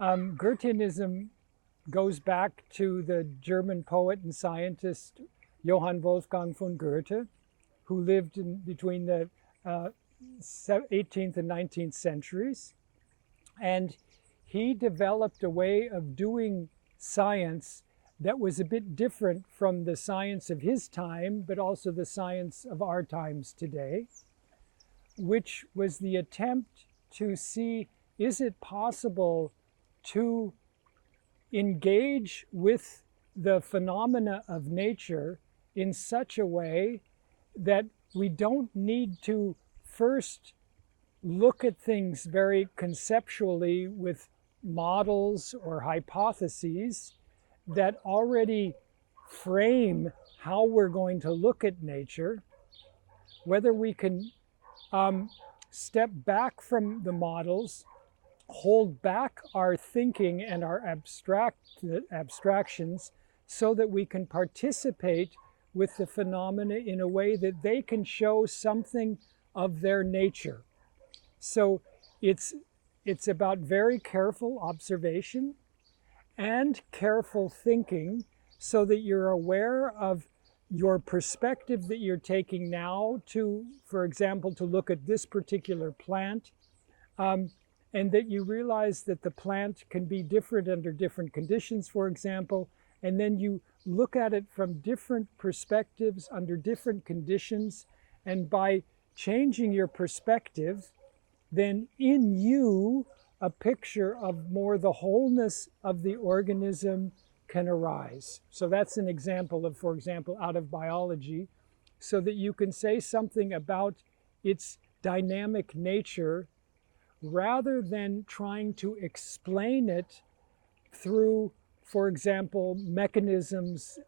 Goetheanism goes back to the German poet and scientist Johann Wolfgang von Goethe, who lived between the 18th and 19th centuries. And he developed a way of doing science that was a bit different from the science of his time, but also the science of our times today, which was the attempt to see, is it possible to engage with the phenomena of nature in such a way that we don't need to first look at things very conceptually with models or hypotheses that already frame how we're going to look at nature, whether we can step back from the models, hold back our thinking and our abstractions so that we can participate with the phenomena in a way that they can show something of their nature. So it's about very careful observation and careful thinking so that you're aware of your perspective that you're taking now to, for example, to look at this particular plant, and that you realize that the plant can be different under different conditions, for example, and then you look at it from different perspectives under different conditions, and by changing your perspective, then in you, a picture of more the wholeness of the organism can arise. So that's an example of, for example, out of biology, so that you can say something about its dynamic nature rather than trying to explain it through, for example, mechanisms,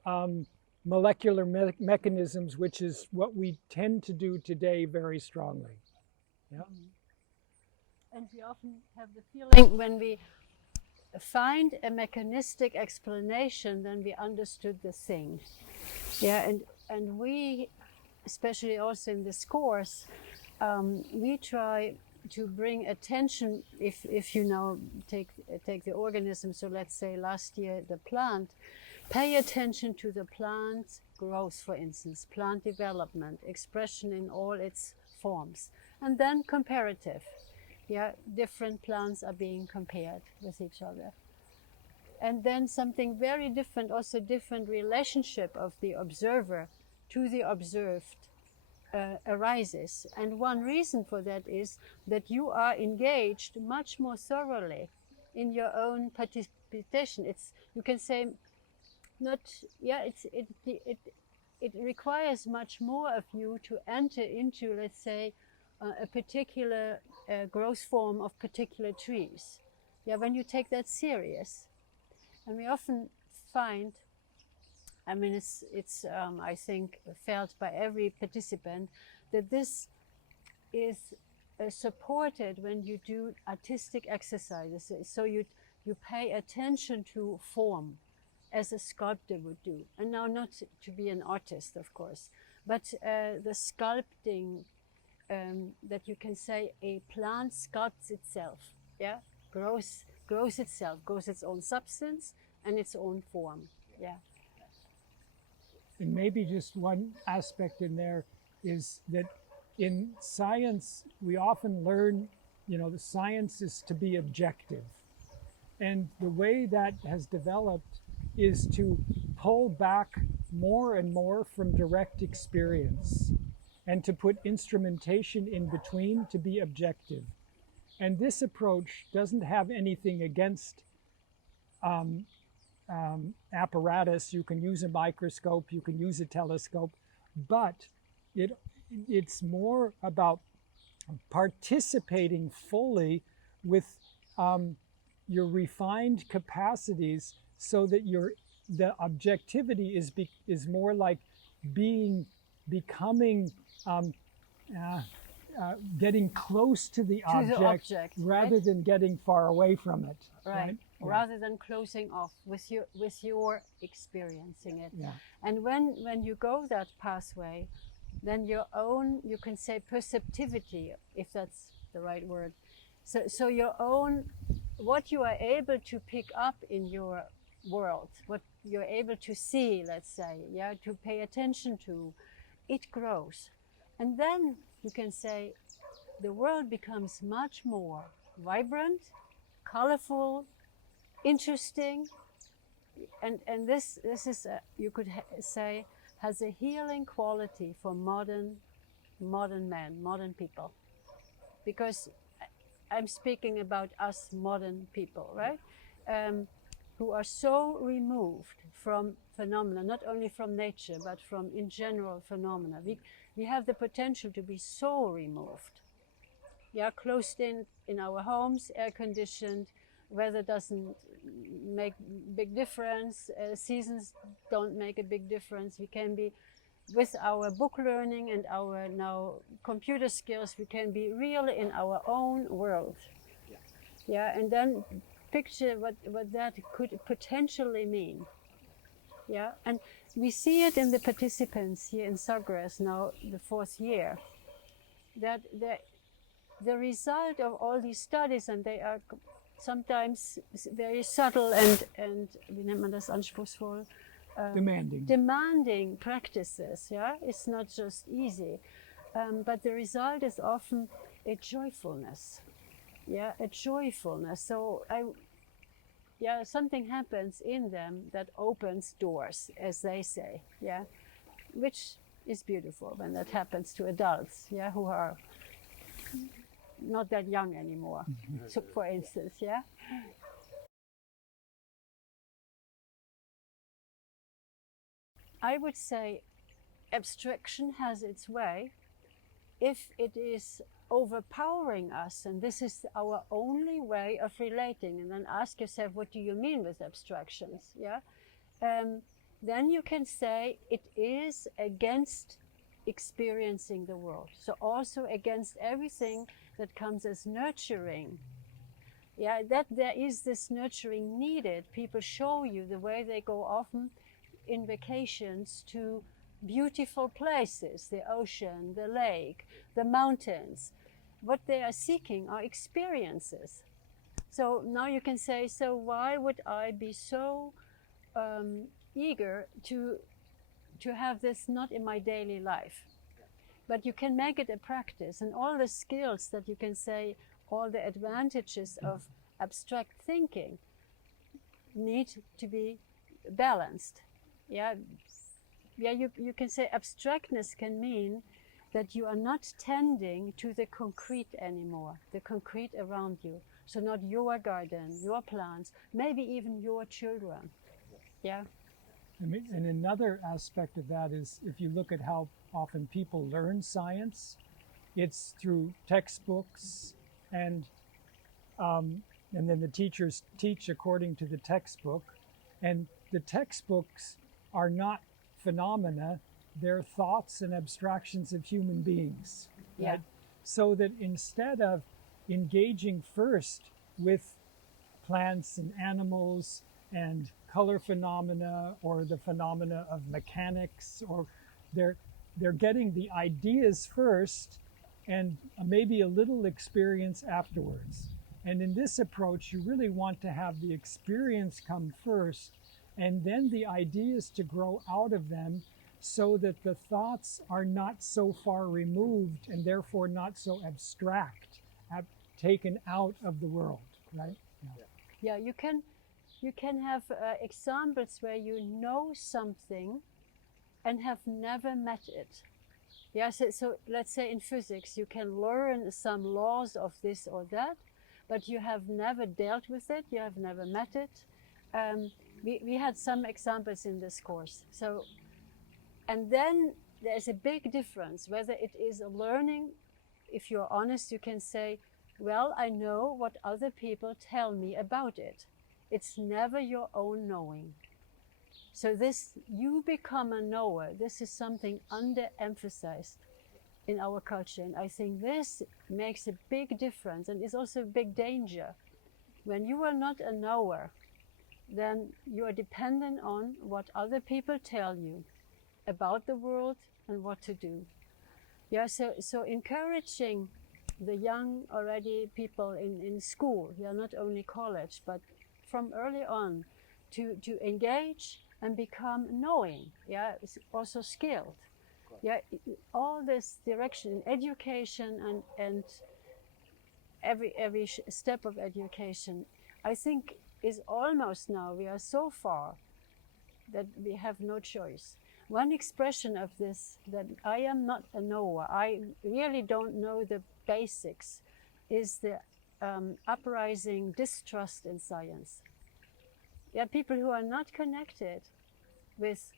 molecular mechanisms, which is what we tend to do today very strongly. Yeah. And we often have the feeling when we find a mechanistic explanation, then we understood the thing. Yeah, and we, especially also in this course, we try to bring attention, if you now take the organism, so let's say last year the plant, pay attention to the plant's growth, for instance, plant development, expression in all its forms, and then comparative. Yeah, different plants are being compared with each other. And then something very different, also different relationship of the observer to the observed arises. And one reason for that is that you are engaged much more thoroughly in your own participation. It's, you can say, not, yeah, it requires much more of you to enter into, let's say, a particular growth form of particular trees. Yeah, when you take that serious. And we often find, I mean, it's I think, felt by every participant, that this is supported when you do artistic exercises. So you pay attention to form, as a sculptor would do. And now, not to be an artist, of course, but the sculpting, that you can say a plant sculpts itself, yeah, grows itself, grows its own substance and its own form, yeah. And maybe just one aspect in there is that in science, we often learn, the science is to be objective. And the way that has developed is to pull back more and more from direct experience and to put instrumentation in between to be objective. And this approach doesn't have anything against apparatus. You can use a microscope, you can use a telescope, but it's more about participating fully with your refined capacities, so that the objectivity is more like becoming getting close to the object rather than getting far away from it. Right. Yeah. Rather than closing off with your experiencing it. Yeah. And when you go that pathway, then your own, you can say, perceptivity, if that's the right word. So your own what you are able to pick up in your world, what you're able to see, let's say, yeah, to pay attention to, it grows. And then you can say the world becomes much more vibrant, colorful, interesting, and this is you could say has a healing quality for modern men, modern people, because I'm speaking about us modern people, right? Who are so removed from phenomena, not only from nature, but from in general phenomena. We have the potential to be so removed. Yeah, closed in our homes, air conditioned, weather doesn't make big difference, seasons don't make a big difference. We can be, with our book learning and our now computer skills, we can be really in our own world. Yeah, and then picture what that could potentially mean. Yeah, and we see it in the participants here in Sagres now, the 4th year, that the result of all these studies, and they are sometimes very subtle and wie nennt man das, anspruchsvoll? Demanding practices, yeah? It's not just easy. But the result is often a joyfulness. Yeah, a joyfulness. So something happens in them that opens doors, as they say, yeah, which is beautiful when that happens to adults, yeah, who are not that young anymore, so for instance, yeah. I would say abstraction has its way if it is overpowering us, and this is our only way of relating, and then ask yourself, what do you mean with abstractions? Yeah, then you can say it is against experiencing the world, so also against everything that comes as nurturing. Yeah, that there is this nurturing needed. People show you the way they go often in vacations to beautiful places, the ocean, the lake, the mountains. What they are seeking are experiences. So now you can say, so why would I be so eager to have this not in my daily life? But you can make it a practice, and all the skills that you can say, all the advantages of abstract thinking need to be balanced. Yeah, you can say abstractness can mean that you are not tending to the concrete anymore, the concrete around you. So not your garden, your plants, maybe even your children. Yeah. And another aspect of that is, if you look at how often people learn science, it's through textbooks, and then the teachers teach according to the textbook, and the textbooks are not phenomena, they're thoughts and abstractions of human beings. Yeah. Right? So that instead of engaging first with plants and animals and color phenomena or the phenomena of mechanics, or they're getting the ideas first and maybe a little experience afterwards. And in this approach, you really want to have the experience come first, and then the ideas to grow out of them, so that the thoughts are not so far removed and therefore not so abstract, taken out of the world, right? Yeah, you can have examples where you know something and have never met it. Yeah, so let's say in physics, you can learn some laws of this or that, but you have never dealt with it, you have never met it. We had some examples in this course. So, and then there's a big difference whether it is a learning. If you're honest, you can say, well, I know what other people tell me about it. It's never your own knowing. So this, you become a knower. This is something underemphasized in our culture. And I think this makes a big difference, and is also a big danger. When you are not a knower, then you are dependent on what other people tell you about the world and what to do. Yeah, so encouraging the young already people in school, yeah, not only college, but from early on, to engage and become knowing, yeah, also skilled. Yeah, all this direction in education and every step of education, I think, is almost now, we are so far that we have no choice. One expression of this, that I am not a knower, I really don't know the basics, is the uprising distrust in science. Yeah, people who are not connected with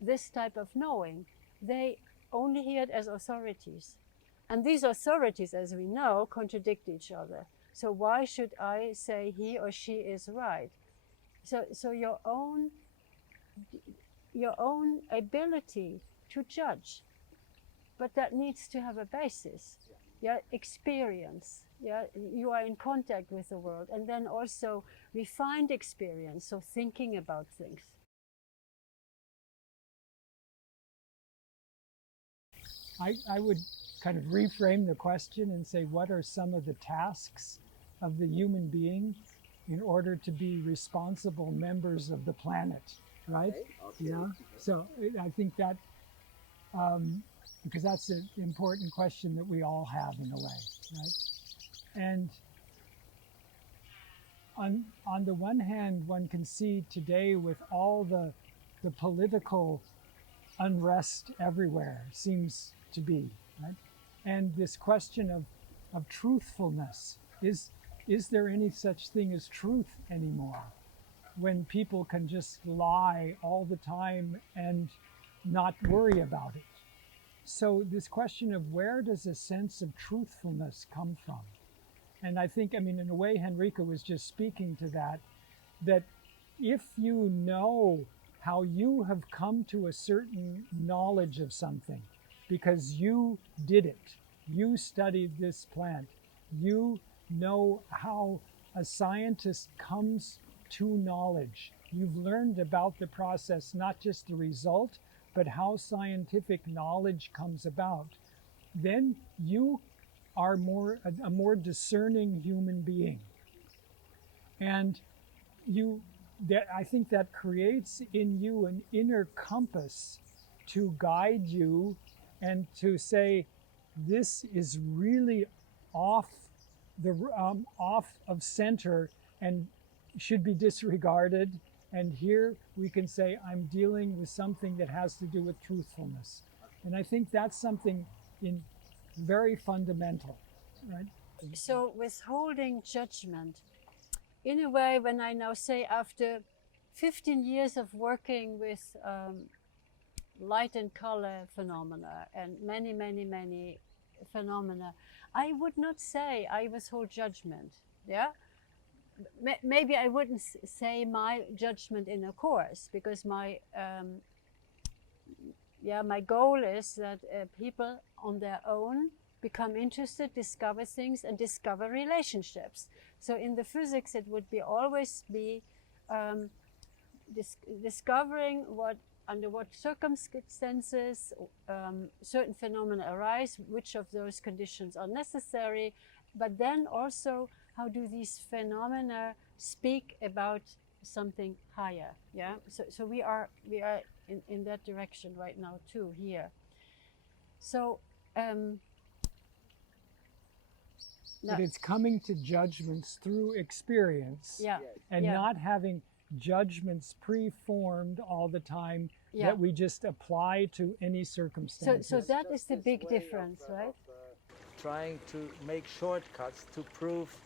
this type of knowing, they only hear it as authorities. And these authorities, as we know, contradict each other. So why should I say he or she is right? So your own ability to judge, but that needs to have a basis. Yeah, experience. Yeah, you are in contact with the world, and then also refined experience. So thinking about things. I would kind of reframe the question and say, what are some of the tasks of the human being in order to be responsible members of the planet, right? Okay. Yeah. So I think that, because that's an important question that we all have in a way, right? And on the one hand, one can see today with all the political unrest everywhere seems to be, right? And this question of truthfulness, is there any such thing as truth anymore? When people can just lie all the time and not worry about it. So this question of where does a sense of truthfulness come from? And I think, I mean, in a way, Henrike was just speaking to that if you know how you have come to a certain knowledge of something, because you did it, you studied this plant, you know how a scientist comes to knowledge. You've learned about the process, not just the result, but how scientific knowledge comes about. Then you are a more discerning human being. And I think that creates in you an inner compass to guide you and to say, this is really off of center and should be disregarded. And here we can say, I'm dealing with something that has to do with truthfulness. And I think that's something very fundamental, right? So withholding judgment, in a way, when I now say, after 15 years of working with light and color phenomena and many, many, many phenomena, I would not say I withhold judgment. Yeah, maybe I wouldn't say my judgment in a course, because my goal is that people on their own become interested, discover things, and discover relationships. So in the physics, it would always be discovering under what circumstances certain phenomena arise, which of those conditions are necessary, but then also how do these phenomena speak about something higher. Yeah. So we are in that direction right now too here. So. But it's coming to judgments through experience, yeah, and yeah. not having judgments pre-formed all the time that we just apply to any circumstance. So that is the big difference, right? Trying to make shortcuts to prove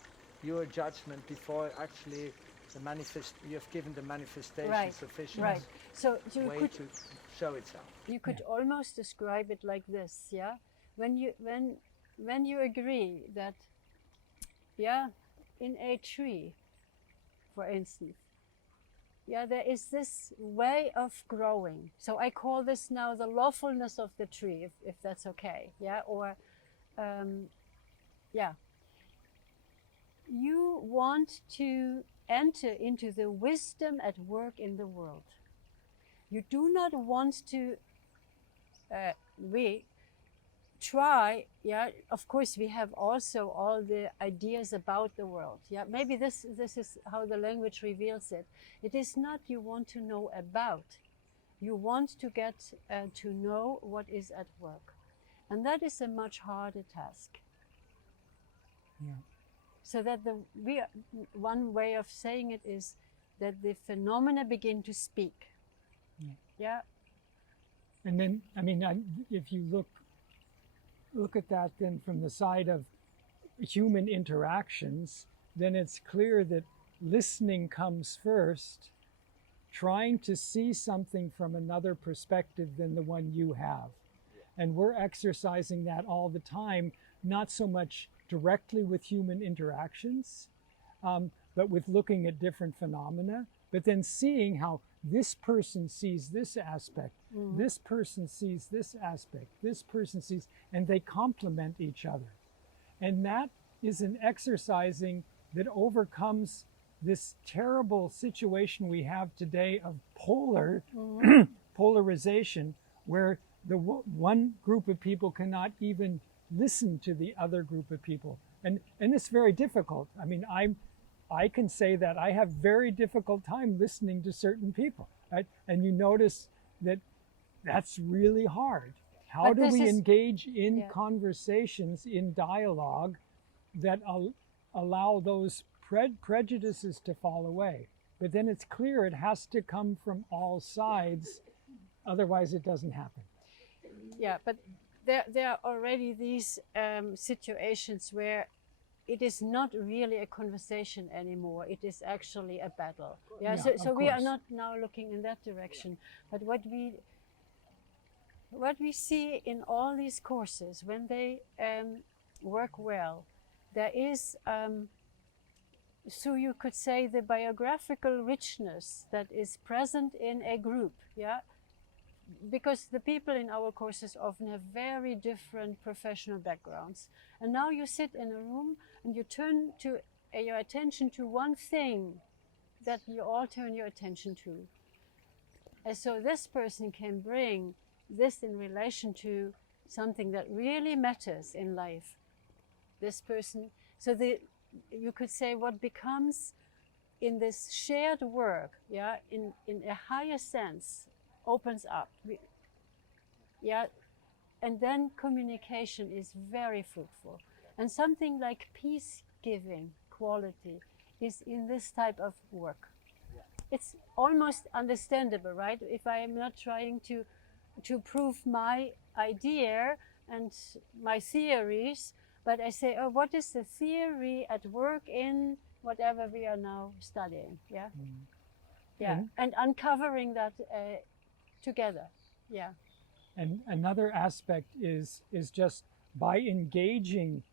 your judgment before actually you have given the manifestation sufficient way to show itself. You could almost describe it like this, yeah? When you agree that, in a tree, for instance, there is this way of growing. So I call this now the lawfulness of the tree, if that's okay, or, you want to enter into the wisdom at work in the world. You do not want to, try, yeah, of course we have also all the ideas about the world. Yeah, maybe this is how the language reveals it. It is not you want to know about, you want to get to know what is at work. And that is a much harder task. Yeah. So that one way of saying it is that the phenomena begin to speak. Yeah. Yeah. And then, I mean, if you look at that then from the side of human interactions, then it's clear that listening comes first, trying to see something from another perspective than the one you have. And we're exercising that all the time, not so much directly with human interactions, but with looking at different phenomena, but then seeing how this person sees this aspect, this person sees this aspect, this person sees, and they complement each other. And that is an exercising that overcomes this terrible situation we have today of polarization, where the one group of people cannot even listen to the other group of people. And it's very difficult. I mean, I can say that I have very difficult time listening to certain people, right? And you notice that that's really hard. How do we engage in conversations, in dialogue, that allow those prejudices to fall away? But then it's clear it has to come from all sides, otherwise it doesn't happen. Yeah, but there are already these situations where it is not really a conversation anymore. It is actually a battle. Yeah, so we are not now looking in that direction. But what we see in all these courses, when they work well, there is, so you could say, the biographical richness that is present in a group. Yeah. Because the people in our courses often have very different professional backgrounds. And now you sit in a room and you turn to your attention to one thing that you all turn your attention to. And so this person can bring this in relation to something that really matters in life. This person, so you could say what becomes in this shared work, yeah, in a higher sense, opens up, and then communication is very fruitful. And something like peace-giving quality is in this type of work. It's almost understandable, right? If I am not trying to prove my idea and my theories, but I say, oh, what is the theory at work in whatever we are now studying? Yeah, and uncovering that together. Yeah. And another aspect is just by engaging,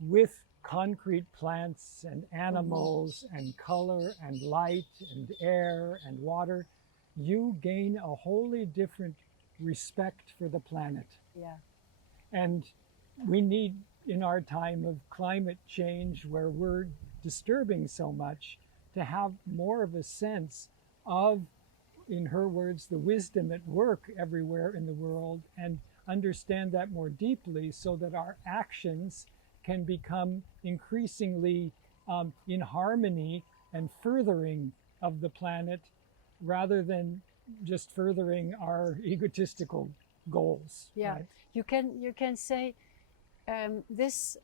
with concrete plants and animals and color and light and air and water, you gain a wholly different respect for the planet. Yeah. And we need, in our time of climate change, where we're disturbing so much, to have more of a sense of, in her words, the wisdom at work everywhere in the world, and understand that more deeply so that our actions can become increasingly in harmony and furthering of the planet, rather than just furthering our egotistical goals. Yeah, right? You can say this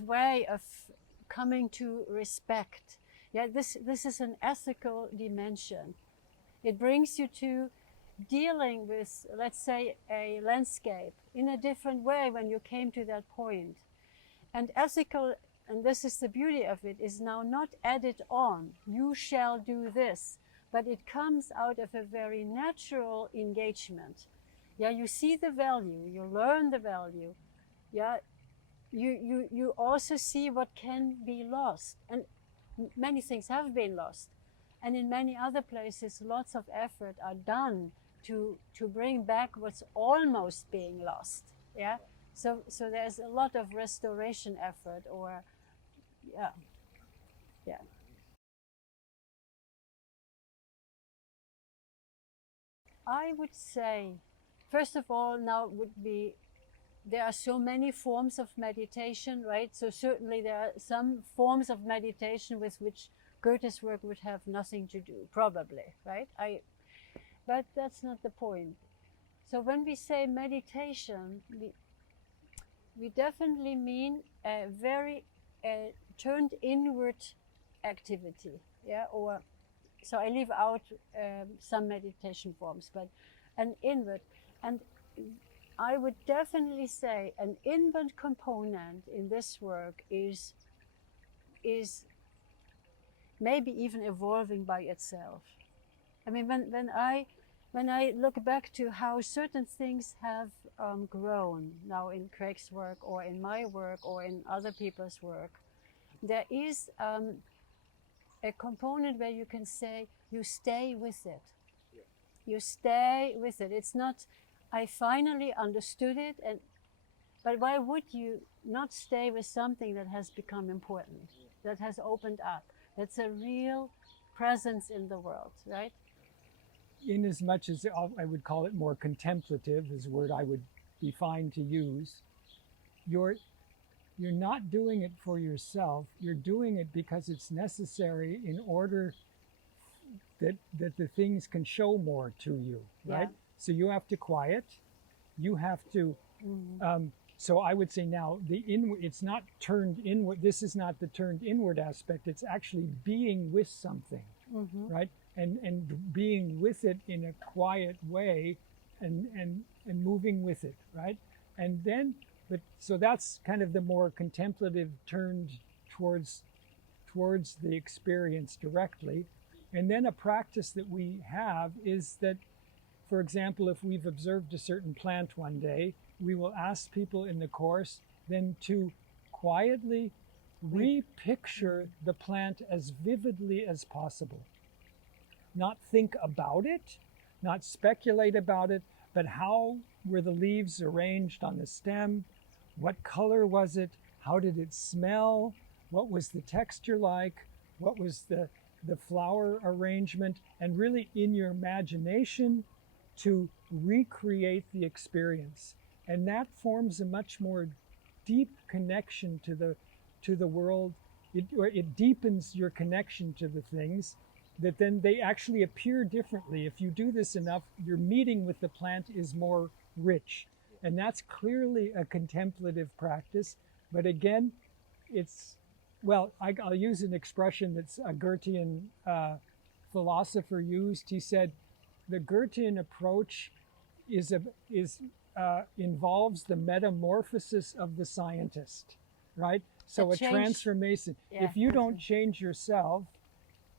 way of coming to respect. Yeah, this is an ethical dimension. It brings you to dealing with, let's say, a landscape in a different way when you came to that point. And ethical, and this is the beauty of it, is now not added on. You shall do this, but it comes out of a very natural engagement. Yeah, you see the value, you learn the value. Yeah, you also see what can be lost, and many things have been lost. And in many other places, lots of effort are done to bring back what's almost being lost. Yeah. So there's a lot of restoration effort, or yeah. I would say, first of all, now would be, there are so many forms of meditation, right? So certainly there are some forms of meditation with which Goethe's work would have nothing to do, probably, right? But that's not the point. So when we say meditation, we definitely mean a very turned inward activity, yeah? Or, so I leave out some meditation forms, but an inward. And I would definitely say an inward component in this work is maybe even evolving by itself. I mean, when I look back to how certain things have grown now in Craig's work or in my work or in other people's work, there is a component where you can say you stay with it. You stay with it. It's not, I finally understood it, but why would you not stay with something that has become important, that has opened up, that's a real presence in the world, right? In as much as I would call it more contemplative, is a word I would be fine to use, you're not doing it for yourself, you're doing it because it's necessary in order that the things can show more to you, right? Yeah. So you have to quiet, you have to, so I would say now, it's not turned inward, this is not the turned inward aspect, it's actually being with something, right? And being with it in a quiet way and moving with it, right? And then, so that's kind of the more contemplative turned towards the experience directly. And then a practice that we have is that, for example, if we've observed a certain plant one day, we will ask people in the course then to quietly repicture the plant as vividly as possible. Not think about it, not speculate about it, but how were the leaves arranged on the stem? What color was it? How did it smell? What was the texture like? What was the flower arrangement? And really in your imagination to recreate the experience. And that forms a much more deep connection to the world. It deepens your connection to the things, that then they actually appear differently. If you do this enough, your meeting with the plant is more rich. And that's clearly a contemplative practice. But again, I'll use an expression that's a Goethean philosopher used. He said, the Goethean approach involves the metamorphosis of the scientist, right? So a transformation. Yeah. If you don't change yourself,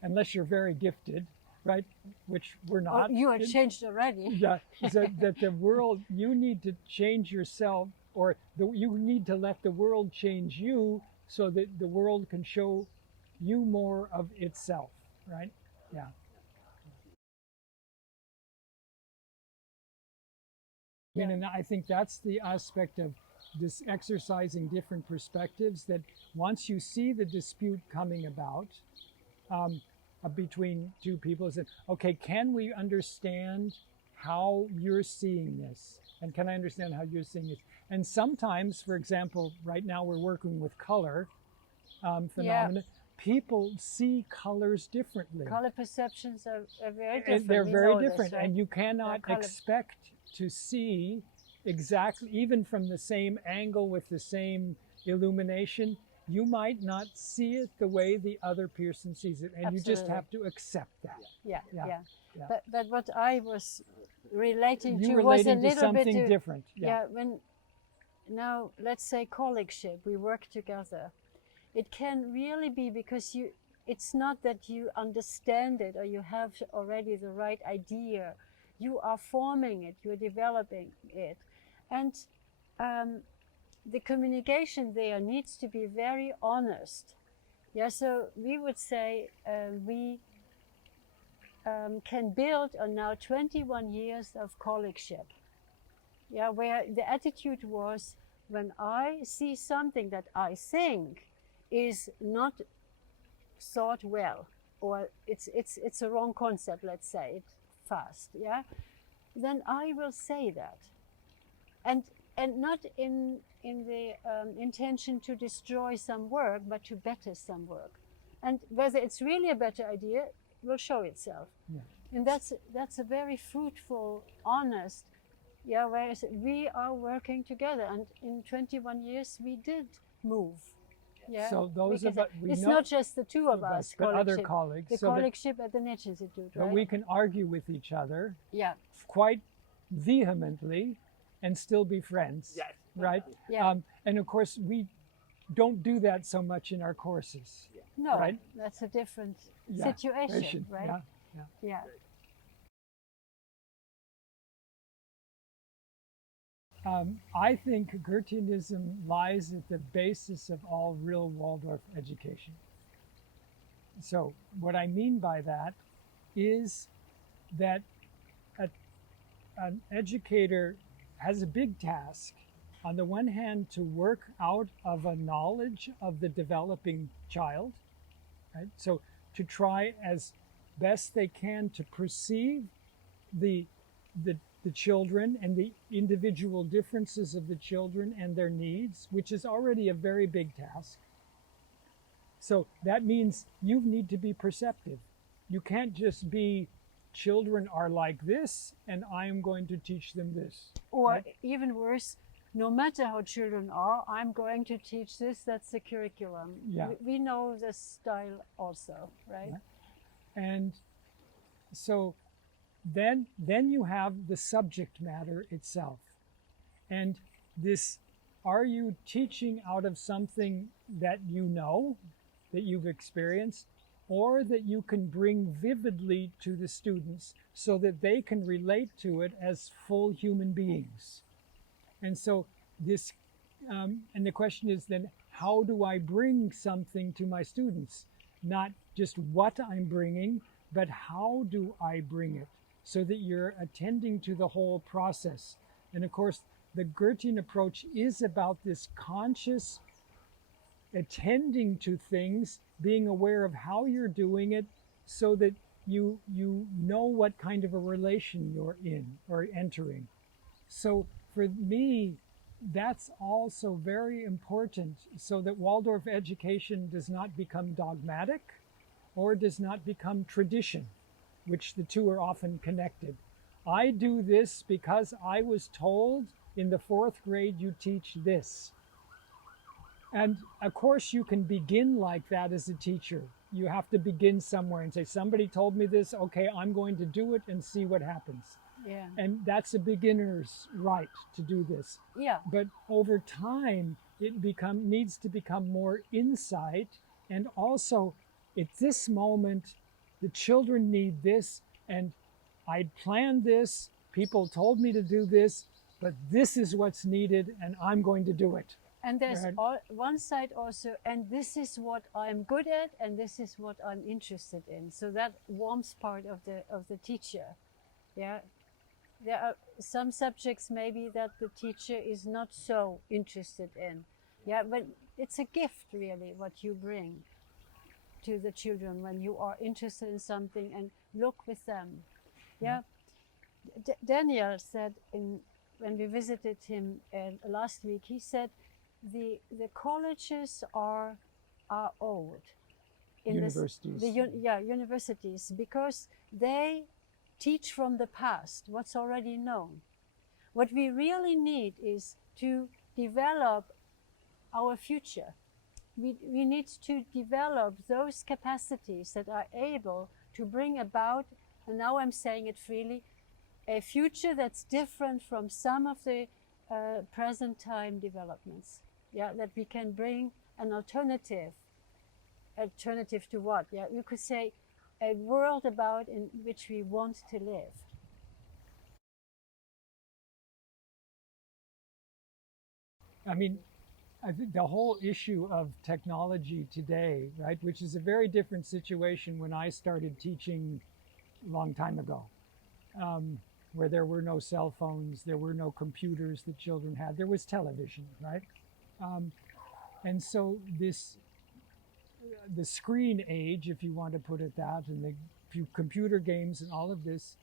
unless you're very gifted, right? Which we're not. You are changed already. Yeah, that the world, you need to change yourself, or you need to let the world change you so that the world can show you more of itself, right? Yeah. Yeah. And I think that's the aspect of this exercising different perspectives, that once you see the dispute coming about, between two people, is that, okay, can we understand how you're seeing this? And can I understand how you're seeing this? And sometimes, for example, right now we're working with color phenomena. Yeah. People see colors differently. Color perceptions are very different. And they're very different, right? And you cannot expect to see exactly, even from the same angle with the same illumination, you might not see it the way the other person sees it, and Absolutely. You just have to accept that. Yeah. But what I was relating to was a to little something bit different. When now let's say colleagueship, we work together. It can really be because it's not that you understand it or you have already the right idea. You are forming it, you're developing it, and the communication there needs to be very honest. Yeah, so we would say we can build on now 21 years of colleagueship. Yeah, where the attitude was, when I see something that I think is not thought well, or it's a wrong concept, let's say it fast, yeah, then I will say that. And not in the intention to destroy some work, but to better some work. And whether it's really a better idea will show itself. Yeah. And that's a very fruitful, honest, whereas we are working together, and in 21 years we did move. Yeah. So those of us, we it's know, not just the two of us, but other colleagueship. colleagues. The so that, colleagueship at the Nature Institute, right? but we can argue with each other Yeah. quite vehemently and still be friends, Yes. right? Yeah. And of course, we don't do that so much in our courses. No, right? that's a different Yeah, situation, right? Yeah. I think Goetheanism lies at the basis of all real Waldorf education. So what I mean by that is that an educator has a big task. On the one hand, to work out of a knowledge of the developing child, right? So to try as best they can to perceive the children and the individual differences of the children and their needs, which is already a very big task. So that means you need to be perceptive. You can't just be, children are like this and I'm going to teach them this. Or right? even worse, no matter how children are, I'm going to teach this, that's the curriculum. Yeah. We know the style also, right? Yeah. And so then you have the subject matter itself. And this, are you teaching out of something that you know, that you've experienced, or that you can bring vividly to the students so that they can relate to it as full human beings? And so this, and the question is then, how do I bring something to my students? Not just what I'm bringing, but how do I bring it? So that you're attending to the whole process. And of course, the Goethean approach is about this conscious attending to things, being aware of how you're doing it so that you know what kind of a relation you're in or entering. So for me, that's also very important, so that Waldorf education does not become dogmatic or does not become tradition, which the two are often connected. I do this because I was told in the 4th grade you teach this. And of course you can begin like that as a teacher. You have to begin somewhere and say, somebody told me this, okay, I'm going to do it and see what happens. Yeah. And that's a beginner's right to do this. Yeah. But over time, it needs to become more insight. And also, at this moment, the children need this, and I'd planned this, people told me to do this, but this is what's needed, and I'm going to do it. And there's Right. one side also, and this is what I'm good at, and this is what I'm interested in. So that warms part of the teacher. Yeah. There are some subjects maybe that the teacher is not so interested in. Yeah, but it's a gift really what you bring to the children when you are interested in something and look with them. Yeah. Daniel said when we visited him last week, he said the colleges are old. Universities. Universities, because they teach from the past, what's already known. What we really need is to develop our future. We need to develop those capacities that are able to bring about, and now I'm saying it freely, a future that's different from some of the present time developments. Yeah, that we can bring an alternative. Alternative to what? Yeah, you could say a world about in which we want to live. I mean, I think the whole issue of technology today, right, which is a very different situation when I started teaching a long time ago, where there were no cell phones, there were no computers that children had, there was television, right? And so the screen age, if you want to put it that, and the computer games and all of this,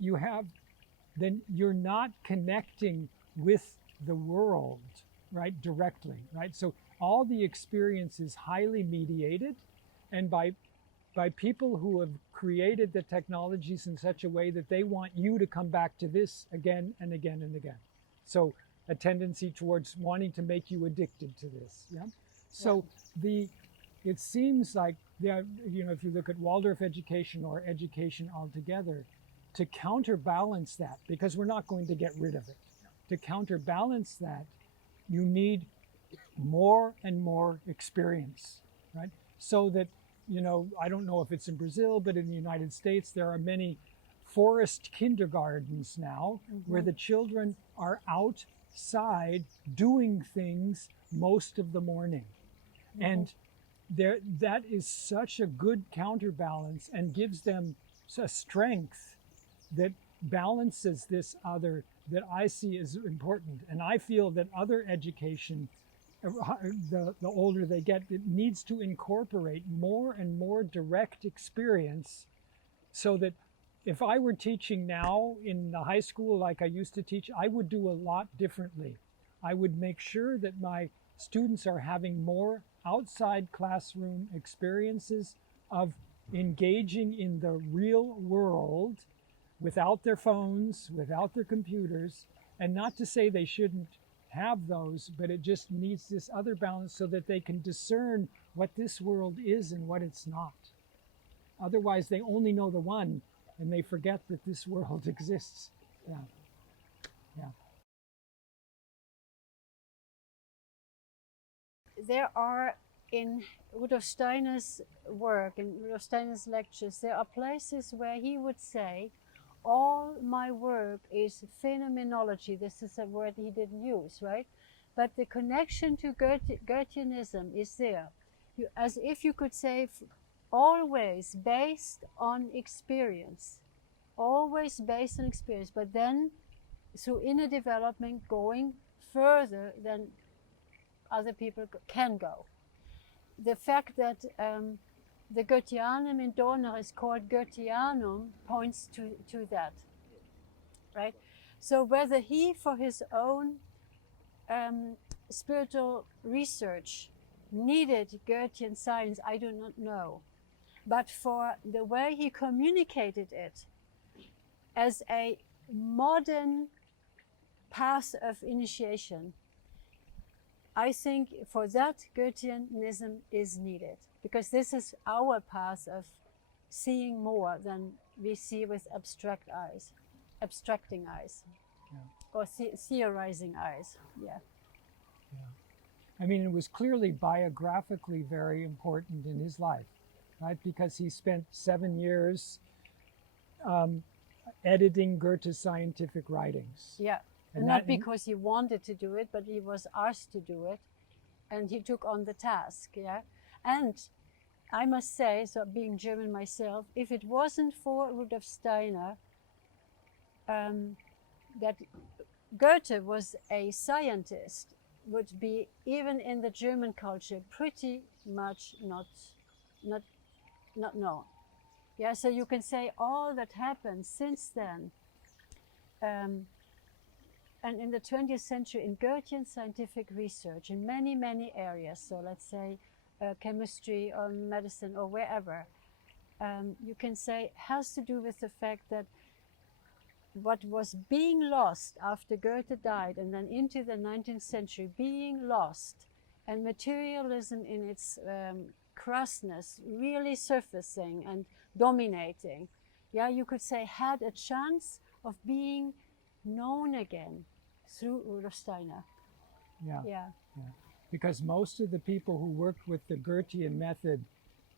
you have then you're not connecting with the world, right, directly, right? So all the experience is highly mediated, and by people who have created the technologies in such a way that they want you to come back to this again and again and again. So a tendency towards wanting to make you addicted to this. Yeah. So it seems like, if you look at Waldorf education or education altogether, to counterbalance that, because we're not going to get rid of it, to counterbalance that, you need more and more experience, right? So that, I don't know if it's in Brazil, but in the United States, there are many forest kindergartens now where the children are outside doing things most of the morning. And that is such a good counterbalance and gives them a strength that balances this other that I see as important. And I feel that other education, the older they get, it needs to incorporate more and more direct experience, so that if I were teaching now in the high school like I used to teach, I would do a lot differently. I would make sure that my students are having more outside classroom experiences of engaging in the real world without their phones, without their computers, and not to say they shouldn't have those, but it just needs this other balance so that they can discern what this world is and what it's not. Otherwise, they only know the one, and they forget that this world exists. Yeah. There are, in Rudolf Steiner's work, in Rudolf Steiner's lectures, there are places where he would say, all my work is phenomenology. This is a word he didn't use, right? But the connection to Goetheanism is there. As if you could say, always based on experience. Always based on experience, but then through inner development going further than other people can go. The fact that the Goetheanum in Donner is called Goetheanum points to that, right? So whether he, for his own spiritual research, needed Goethean science, I do not know. But for the way he communicated it as a modern path of initiation, I think for that Goetheanism is needed, because this is our path of seeing more than we see with abstracting eyes, or theorizing eyes. Yeah. I mean, it was clearly biographically very important in his life, right? Because he spent 7 years editing Goethe's scientific writings. Yeah. And not because he wanted to do it, but he was asked to do it, and he took on the task. Yeah. And I must say, so being German myself, if it wasn't for Rudolf Steiner, that Goethe was a scientist, would be, even in the German culture, pretty much not known. Yeah, so you can say all that happened since then, and in the 20th century in Goethean scientific research in many, many areas, so let's say chemistry or medicine or wherever, you can say has to do with the fact that what was being lost after Goethe died and then into the 19th century, being lost, and materialism in its crassness really surfacing and dominating, yeah, you could say had a chance of being known again through Rudolf Steiner. Yeah. Because most of the people who worked with the Goethean method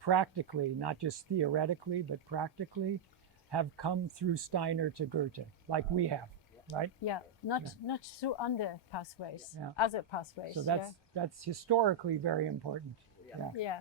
practically, not just theoretically, but practically, have come through Steiner to Goethe, like we have, right? Yeah, not through other pathways. Other pathways. So that's historically very important. Yeah.